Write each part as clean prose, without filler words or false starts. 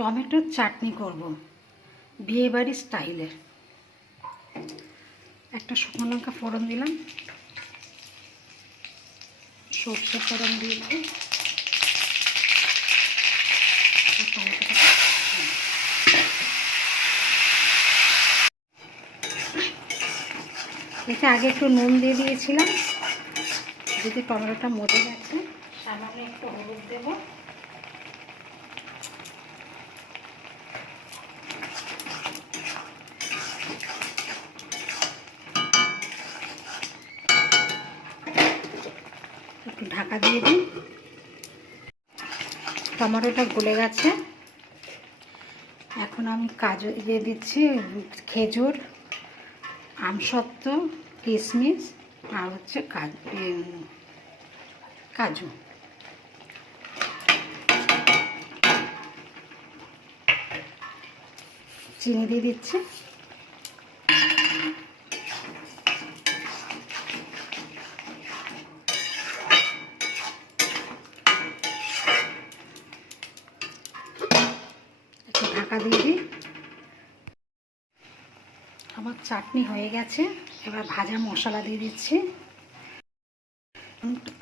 টমেটোর চাটনি করব বিয়েবাড়ি স্টাইলের। একটা শুকনো লঙ্কা ফোড়ন দিলাম, সর্ষে ফোড়ন দিয়েছি, এতে আগে একটু নুন দিয়ে দিয়েছিলাম, যদি টমেটোটা মজে গেছে। সামান্য একটু হলুদ দেব, একটু ঢাকা দিয়ে দিই। টমেটোটা গলে গেছে, এখন আমি কাজু দিয়ে দিচ্ছি, খেজুর, আমসত্ত্ব, কিশমিশ আর হচ্ছে কাজু। চিনি দিয়ে দিচ্ছি, একটু ঢাকা দিয়ে দিই। আমার চাটনি হয়ে গেছে, এবার ভাজা মশলা দিয়ে দিচ্ছি।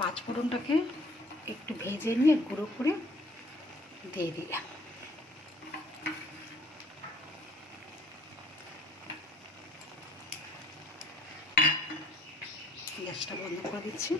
পাঁচফোড়নটাকে একটু ভেজে নিয়ে গুঁড়ো করে দিয়ে দিলাম। গ্যাসটা বন্ধ করে দিচ্ছি।